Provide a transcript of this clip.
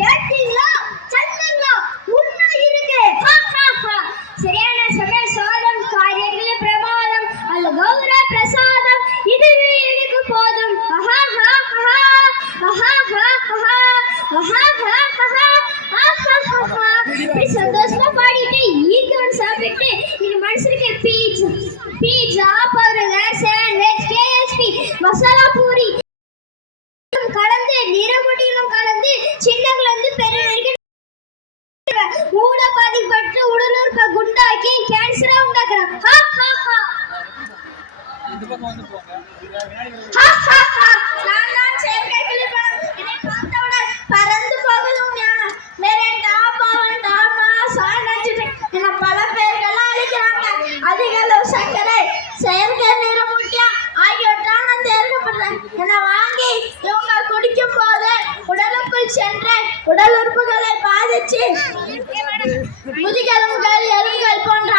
கேட்டீங்களா? சத்தங்களா உண்மை இருக்கு. சரியான சமையல் சாதம், காரியங்களில் பிரமாதம், அல்ல கௌர பிரசாதம், இதுவே எனக்கு போதும். சந்தோஷமா பாடிட்டு ஈக்கவன் சாப்பிட்டு நீங்க மனுஷனுக்கு pizza, burger, sandwich, KSP, masala puri கலந்து நிறமுடியிலும் கலந்து சின்னங்கள் வந்து பெரிய மூட பாதிப்பட்டு உடலுறுப்பை குண்டாக்கி கேன்சரா உண்டாக்குறான். நான் செயற்கை கிளிப்படம் என்னை பார்த்தவுடன் பறந்து போகுதும் ஞானம். மேரேண்டா பவன்டாமா சாணச்சிட்டு என்ன பல பேர்கள்லாம் அழிக்கிறாங்க. அதிக அளவு சர்க்கரை, செயற்கை நிறமூட்டியா ஆகியோட்டால் நான் தேர்க்கப்படுறேன். என்னை வாங்கி இவங்க குடிக்கும் போது உடலுக்குள் சென்று உடல் உறுப்புகளை பாதிச்சு முதுகெலும்புகள், எலும்புகள் போன்ற